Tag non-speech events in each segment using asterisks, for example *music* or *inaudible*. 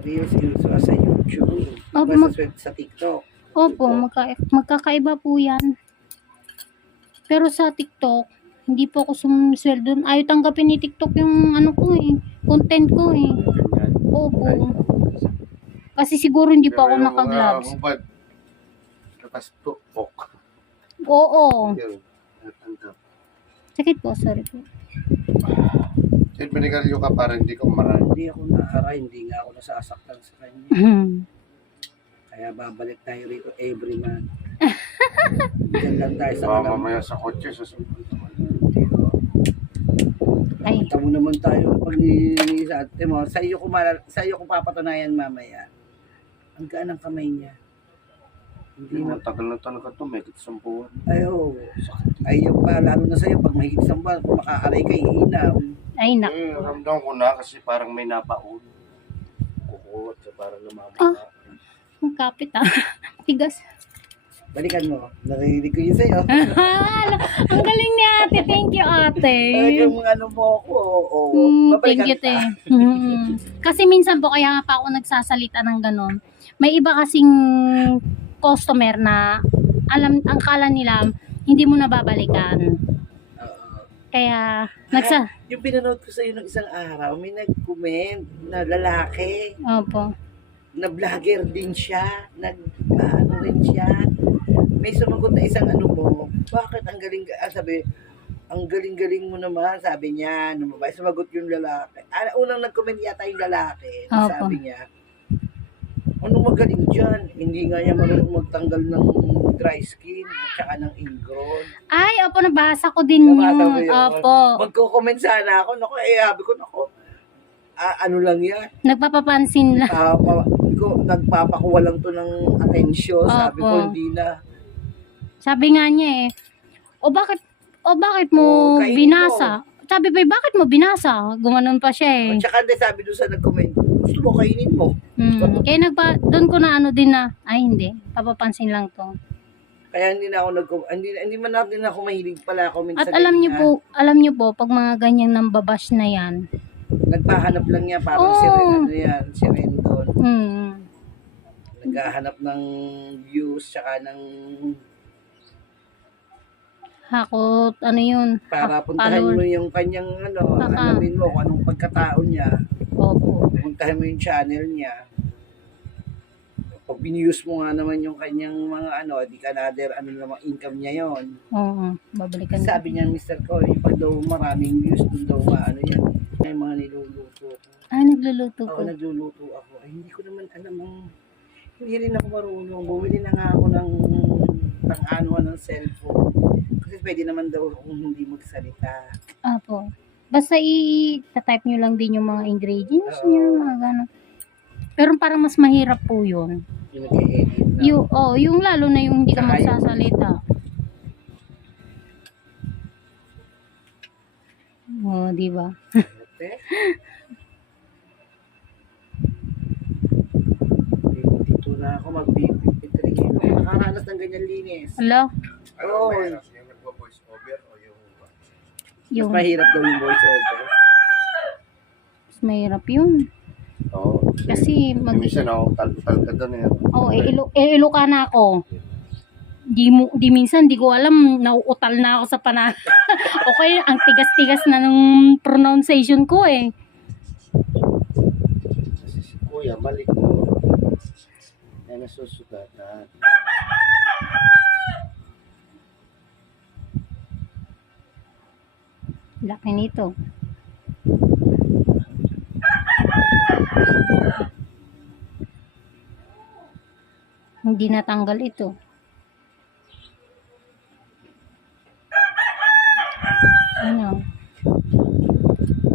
Reels, ah, sa YouTube. Opo, mag- sa- sa TikTok. Opo, magka magkakaiba po yan. Pero sa TikTok, hindi po ako sumusweldo. Ayaw tanggapin ni TikTok yung ano ko eh, content ko eh. Ganyan. Opo. Kasi siguro hindi pa ako Pero yung naka-gloves. mga hubad, Tapos tukpok. Oo. Yun. Natanggap. Sakit po, sorry po. Kahit binigalyo ka para hindi ka umaray. Hindi ako naara, hindi nga ako nasasaktan sa kanya. Kaya babalik tayo rito every month. Diyan lang tayo sa Baka mamaya sa kotse, susunod naman. Ay, Tamo naman tayo pag ni sa ate mo, sa iyo ko sa iyo ko papatunayan mamaya. Ang gaan ng kamay niya. Hindi na matagal na talaga ito, may kitampuan. ay oo. Ay yung pa lalo na sa iyo pag mahigit sa buwan, kung makaaray ka iinaw. ay nak. Eh, ramdam ko na kasi parang may napaun. Kukuot sa parang Ah. namamala. Ang kapit ah. *laughs* Tigas. Balikan mo. Narinig ko yun sa iyo. *laughs* Ang galing ni ate. Thank you ate. Ay, yung ano mo ako, oo. Mm, Babalikan thank you, te. Mm. Kasi minsan po, kaya nga pa ako nagsasalita ng ganon. May iba kasing customer na alam, ang kala nila, hindi mo nababalikan. Kaya, nagsa... Yung pinanood ko sa iyo ng isang araw, may nag-comment na lalaki, Opo. na vlogger din siya, nag ano rin siya. May sumagot na isang ano mo, bakit ang galing, ah, sabi, ang galing-galing mo naman, sabi niya, ano ba, sumagot yung lalaki. Ah, unang nag-comment yata yung lalaki, Opo. sabi niya, ano magaling dyan? Hindi nga niya marunong magtanggal ng dry skin at saka ng ingrown. Ay, opo, nabasa ko din Nabasa mo yun. yun? Opo. Magko-comment sana ako, naku, eh, sabi ko, naku, ah, ano lang yan, Nagpapapansin lang. Ah, pa, ko, nagpapakuha lang to ng atensyon. Sabi ko, Opo. hindi na. Sabi nga niya eh, o bakit, o bakit mo O, kainin binasa? Sabi ba, bakit mo binasa? Gumanon pa siya eh. At saka hindi, sabi doon sa nag-comment, gusto mo kainin mo. Hmm. Kaya nagpa, doon ko na ano din na, ay hindi, papapansin lang to. Kaya hindi na ako nag hindi, hindi man natin ako mahilig pala comment At sa alam niyo po, alam niyo po, pag mga ganyan ng babash na yan, Nagpahanap lang niya, parang Oo. si Ren, ano yan, si Rendon. hmm, Naghahanap ng views, tsaka ng hakot, ano yun, para ha- puntahan follower. mo yung kanyang ano, Baka. alamin mo kung anong pagkatao niya. Opo. Puntahan mo yung channel niya. Pag binuse mo nga naman yung kanyang mga ano, di ka nader, ano naman income niya yon. Oo, babalikan. Sabi niya, Mr. Coy, pag daw maraming views, dun daw nga, ano yan, may mga niluluto ko. Ay, nagluluto Ako ko. nagluluto ako. Ay, hindi ko naman alam ang, hindi rin ako marunong. Bumili na nga ako ng pang ano ng cellphone. Kasi pwede naman daw kung hindi magsalita. Opo. Basta i-type nyo lang din yung mga ingredients niya, mga gano'n. Pero parang mas mahirap po yun. Yung nag-edit na. Yung, oh, yung lalo na yung hindi ka Saka magsasalita. Oh, di ba? Ate? Dito na ako mag-53 kilo. Nakaranas ng ganyan linis. Hello? Ano Oo. ba yun? Yung nagpo-voice over o yung... Mas Yung, mahirap daw yung voice over. mas mahirap yun. Oo. Kasi mag, Minsan ako, tal-tal ka doon eh. oh, eh, ilo, eh, Ilocana ako. Di, mo, di minsan, di ko alam, nauutal na ako sa pana. *laughs* okay, ang tigas-tigas na ng pronunciation ko eh. Kasi si Kuya, mali ko. Yan nasusugatan. Laki nito. Hindi natanggal ito. Ano?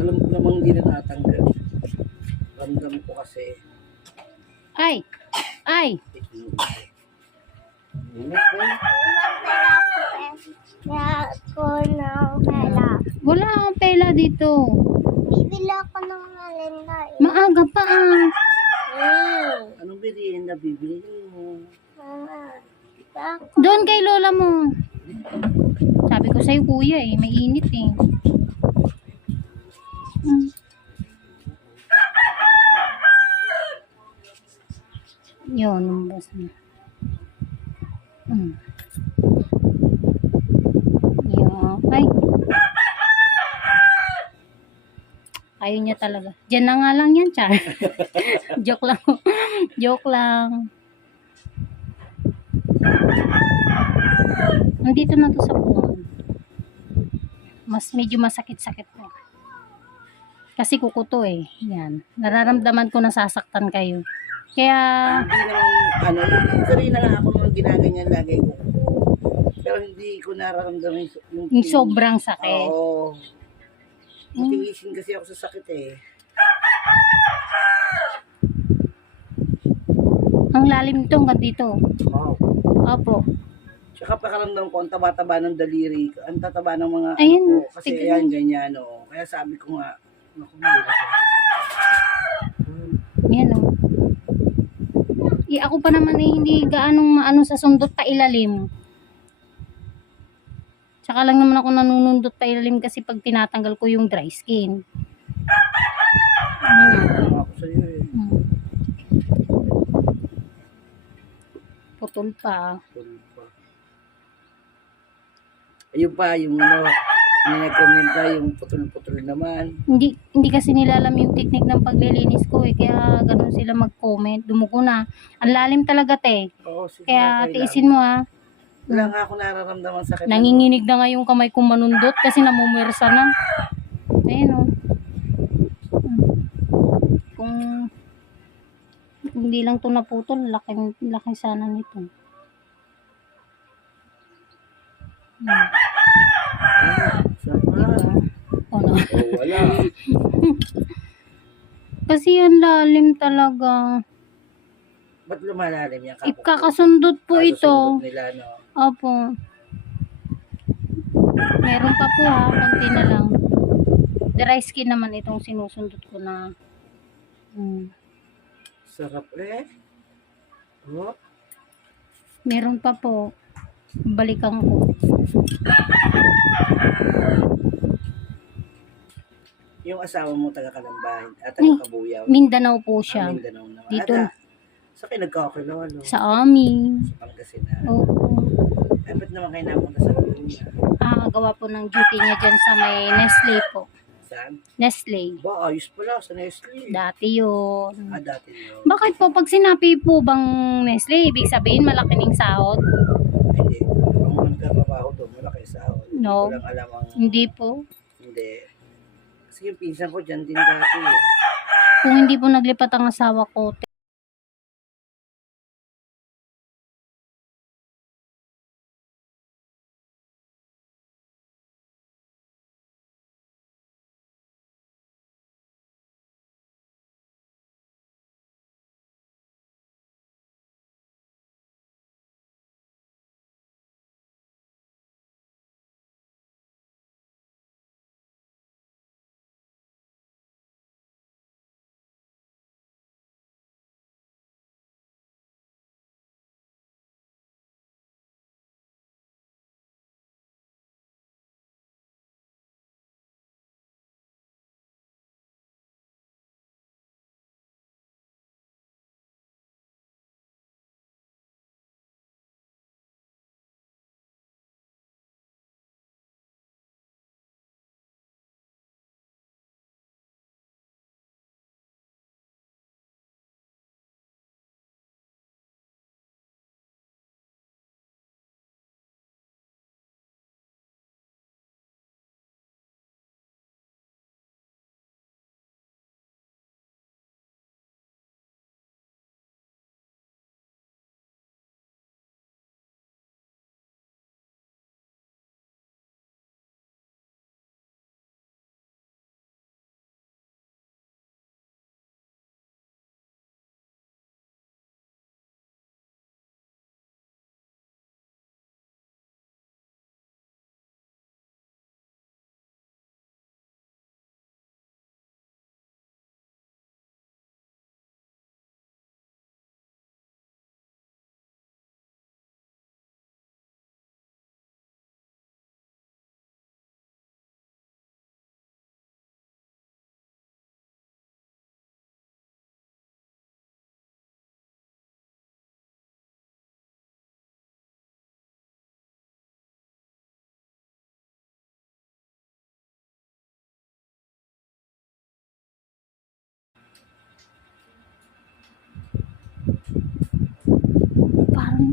Alam ko namang hindi na natanggal. Ramdam ko kasi. Ay! Ay! Kaya ko ng pera. Wala akong pela dito. Bibili ako ng malenda eh. Maaga pa ah. Hmm. Anong merienda bibili mo? Mama. Ako. Doon kay lola mo. Sabi ko sa'yo kuya eh, may init eh. Hmm. Yun, umbos na. Hmm. Yun. Ay. Ayaw niya talaga. Diyan na nga lang yan, Char. *laughs* Joke lang. Joke lang. Nandito na to sa puno. Mas medyo masakit-sakit po. Kasi kukuto eh. Yan. Nararamdaman ko nasasaktan kayo. Kaya, Hindi naman, ano, sorry na nga ako naman ginaganyan lagi ko. Pero hindi ko nararamdaman yung, yung, sobrang sakit. Oo. Matigisin kasi ako sa sakit eh. Ang lalim nito hanggang dito. Wow. Opo. Tsaka pakaramdam ko, ang taba-taba ng daliri ko. Ang tataba ng mga Ayun, ano ko. Kasi tignan. ayan, ganyan, oo. Kaya sabi ko nga, naku, eh. Hmm. Yan o. Eh, ako pa naman eh, hindi gaanong maano sa sundot pa ilalim. Tsaka lang naman ako nanunundot pa ilalim kasi pag tinatanggal ko yung dry skin. Ano? Hmm. Putol pa. Tuloy pa. Ayun pa, yung ano, may nag-comment pa, yung putol-putol naman. Hindi hindi kasi nila alam yung technique ng paglilinis ko eh. Kaya ganun sila mag-comment. Dumugo na. Ang lalim talaga te. Oo, sige. Kaya tiisin mo ha. Wala nga ako nararamdaman sakit. Nanginginig na nga yung kamay kong manundot kasi namumwersa na. Ayun o. Kung hindi lang to naputol, laki, laki sana nito. Hmm. Ah, sama. Diba? O no? Oh, wala. *laughs* Kasi ang lalim talaga. Ba't lumalalim yan? Ikakasundot po ito. Kasusundot Nila, no? Opo. Meron pa po ha, konti na lang. Dry skin naman itong sinusundot ko na. Hmm. Sarap eh. Oh, Meron pa po. Balikan ko. yung asawa mo taga Kalambahin at taga Kabuyaw. Mindanao po Ah, siya. Mindanao naman. Dito. Ata, sa kayo nagkakilala, no? Sa amin. Sa Pangasinan. Oo. Eh, ba't naman kayo napunta sa Laguna? Ah, gawa po ng duty niya dyan sa may Nestle po. Saan? Nestle. Ba, ayos pala sa Nestle. Dati yun. Ah, dati yun. Bakit po pag sinabi po bang Nestle, ibig sabihin malaki ning sahod? Hindi. Ang nagkatrabaho doon, malaki sahod. Hindi No. ko lang alam ang... Hindi po. Hindi. Kasi yung pinsan ko dyan din dati eh. Kung hindi po naglipat ang asawa ko,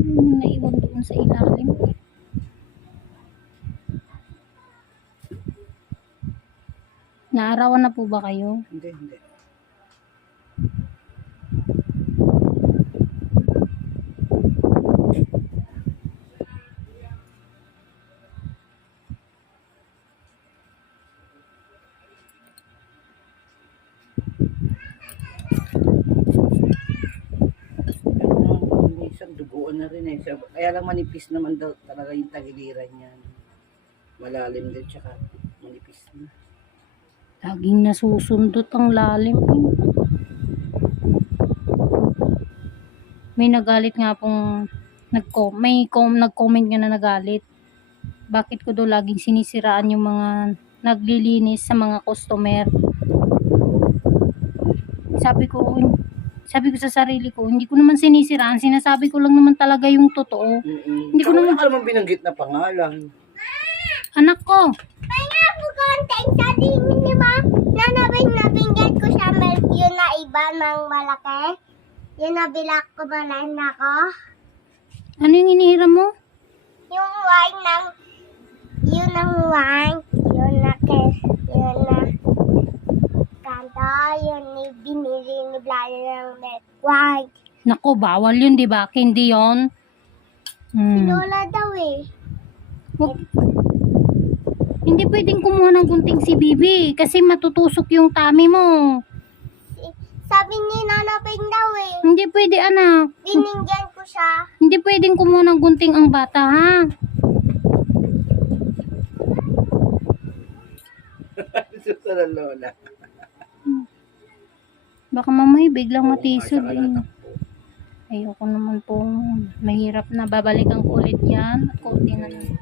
yung naiwan doon sa ilalim. Naarawan na po ba kayo? Hindi, hindi. Sabi- Kaya lang manipis naman daw talaga yung tagiliran niya. Malalim din tsaka manipis na. Laging nasusundot ang lalim. May nagalit nga pong nagko may com nag-comment nga na nagalit. Bakit ko daw laging sinisiraan yung mga naglilinis sa mga customer? Sabi ko, sabi ko sa sarili ko, hindi ko naman sinisiraan, sinasabi ko lang naman talaga yung totoo. Mm-mm. Hindi ko naman- wala ka naman binanggit na pangalan. Anak ko, Kaya po konting sa tingin, di ba? Na nabing-nabinggan ko sa milk yun na iba ng malaki. Yun na bilak ko malan ako. ano yung inihiram mo? Yung wine ng, yun ang wine, Nako, bawal yun, di ba? Hindi yun. Si Hmm. Lola daw eh. Wag- Hindi pwedeng kumuha ng gunting si Bibi kasi matutusok yung tummy mo. Si- Sabi ni Nana Ping daw eh. Hindi pwede anak. Binigyan ko siya. Hindi pwedeng kumuha ng gunting ang bata ha. *laughs* Lola. Baka mamaya biglang matisod eh. Ayoko naman pong mahirap na babalikan ko ulit yan. At konti na lang.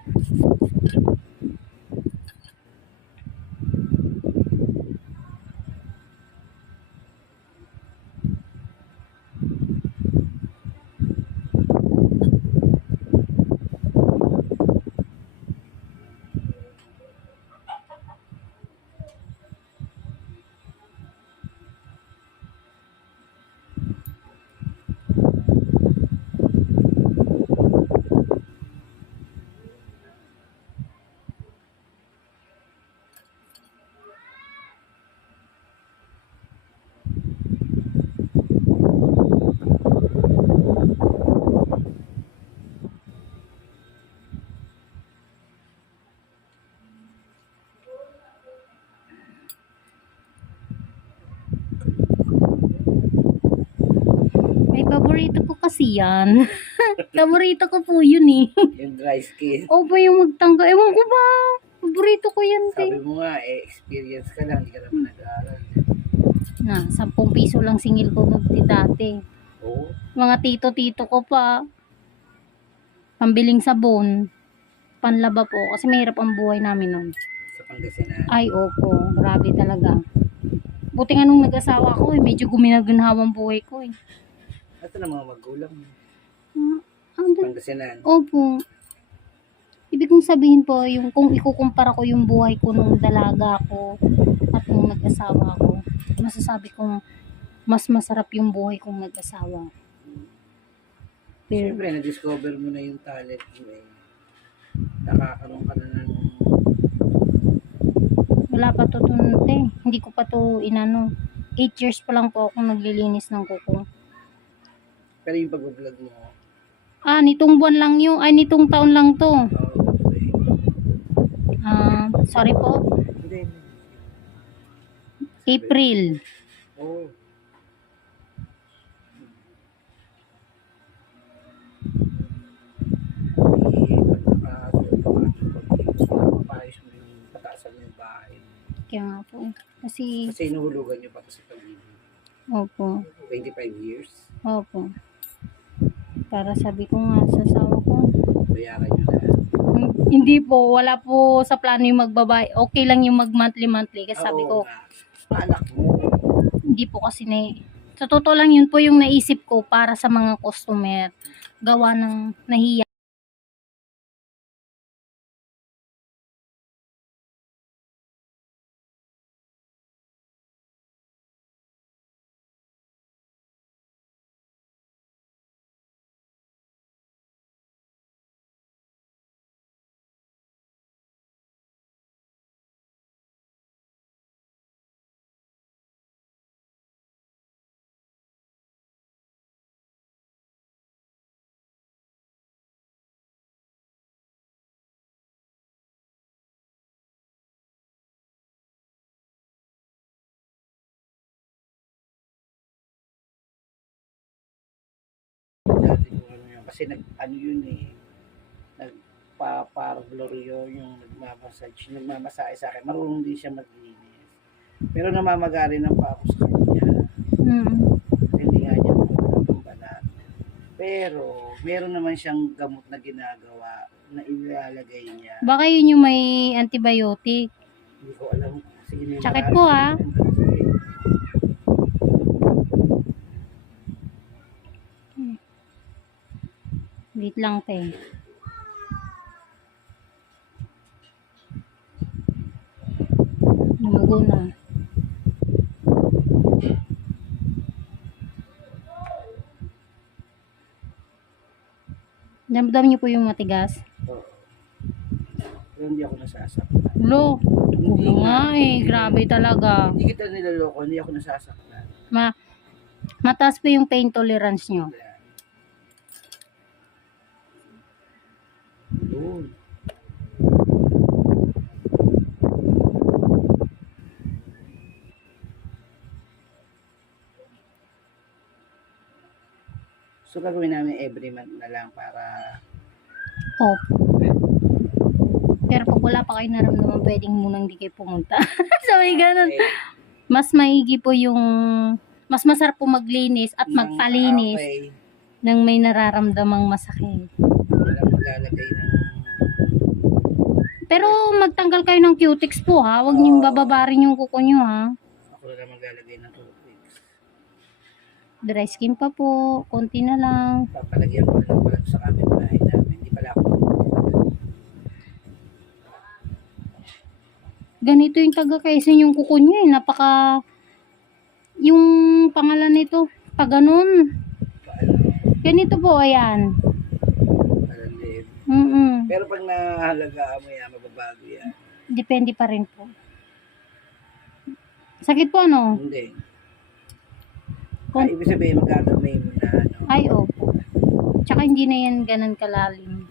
May paborito ko kasi yan. *laughs* paborito ko po yun eh. Yung dry skin. O ba yung magtangga? Ewan ko ba? Paborito ko yan Sabi eh. mo nga, eh, experience ka lang, hindi ka naman nag-aaral. Na, 10 piso lang singil ko nagti dati. Oo. Mga tito-tito ko pa. Pambiling sabon. Panlaba po. Kasi mahirap ang buhay namin nun. Sa Pangasinan. Ay, opo. Grabe talaga. Buti nga nung nag-asawa ko, eh, medyo guminagunhawa ang buhay ko eh. Ito na mga magulang. Ah, ang dal- Pangasinan. Opo. Ibig kong sabihin po, yung kung ikukumpara ko yung buhay ko nung dalaga ko at nung nag-asawa ko, masasabi kong mas masarap yung buhay kong nag-asawa. Pero, Siyempre, na-discover mo na yung talent mo eh. Nakakaroon ka na ng... wala pa to tunte. Hindi ko pa to inano. 8 years pa lang po ako naglilinis ng kuko. Pero yung pag-vlog mo, Ah, nitong buwan lang yun. Ay, nitong taon lang to. oh. Ah, sorry po. Hindi. April. Yung yung bahay. Kaya nga po. Kasi, Kasi inuhulugan nyo pa kasi pag opo. 25 years, Opo. Para sabi ko nga sa ko, bayaran nyo na. "Hmm, hindi po, wala po sa plano yung magbabay. Okay lang yung mag monthly monthly. Kasi sabi ko. Anak mo. hindi po kasi na sa totoo lang yun po yung naisip ko para sa mga customer. Gawa ng nahiya. Kasi nag, ano yun eh. Nagpa-parlorio yung nagmamassage. Nagmamasahe sa akin. Marunong din siya maglinis. Pero namamagari ng pa ako sa kanya. Mm. Kasi hindi nga niya makuha ng balat. Pero, meron naman siyang gamot na ginagawa na ilalagay niya. Baka yun yung may antibiotic. Hindi ko alam. Sige, may Sakit marami po, ah. Sige. Wait lang, te. Lumugo na. Damdam niyo po yung matigas. Oo. Pero hindi ako nasasaktan. Lo, Hindi nga eh. Grabe talaga. Hindi kita nilaloko, hindi ako nasasaktan. Ma mataas pa yung pain tolerance nyo. Yun. So gagawin namin every month na lang para Opo. Pero pag wala pa kayo naramdaman, pwedeng munang di kayo pumunta. *laughs* so, may ganun. eh, Mas maigi po yung, mas masarap po maglinis at ng- magpalinis Okay, nang may nararamdamang masakit. walang maglalagay ng Pero magtanggal kayo ng cutics po ha. Huwag niyong bababarin yung kuko niyo ha. ako na lang maglalagay ng toothpicks. Dry skin pa po. Konti na lang. Papalagyan ko lang pala sa kapitbahay namin. Hindi pala ako Ganito yung taga Quezon yung kuko niya eh. Napaka, yung pangalan nito, pag ganun. Ganito po, ayan. palalim. Mm Pero pag nahalagaan mo yan, mababago yan. Depende pa rin po. Sakit po ano? Hindi. Kung- Ah, ibig sabihin, magagamay mo na, ano. Ay, opo. Tsaka hindi na yan ganun kalalim.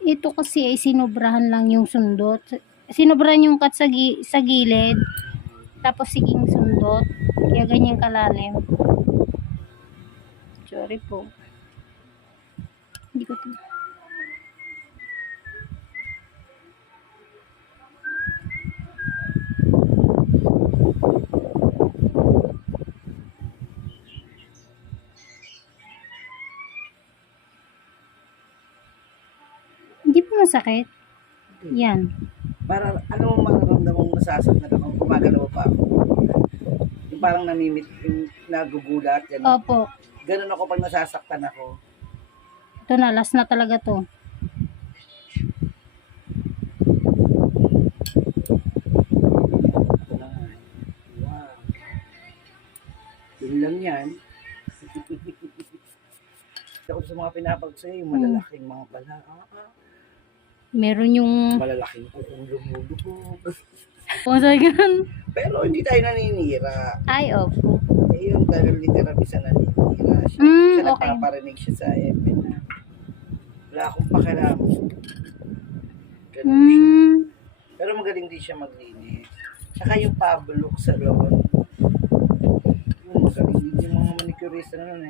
Ito kasi ay sinobrahan lang yung sundot. Sinobrahan yung cut sa, gi- sa gilid. Tapos siging sundot. Kaya ganyan kalalim. Sorry po. Hindi ko to. Hindi masakit. Yan. Para, ano mo mararamdaman mong nasasaktan ako, gumagalaw pa ako. Yung parang namimit, yung nagugulat, gano'n. Opo. Ganun ako pag nasasaktan ako. Ito na, last na talaga to. Yun lang yan. *laughs* ako sa mga pinapagsayo, yung malalaking mga bala. Ah, ah. Meron yung... malalaking kukong lumulubog. Oh, my God. Pero hindi tayo naninira. Ay, opo. Eh, yung talagang literal isa naninira siya. Mm, siya okay. nagpaparinig siya sa FM na wala akong pakialam. Ganun siya. Mm. Pero magaling din siya maglinis. Tsaka yung Pablo Salon. Yung magaling din yung mga manicurista na nun eh.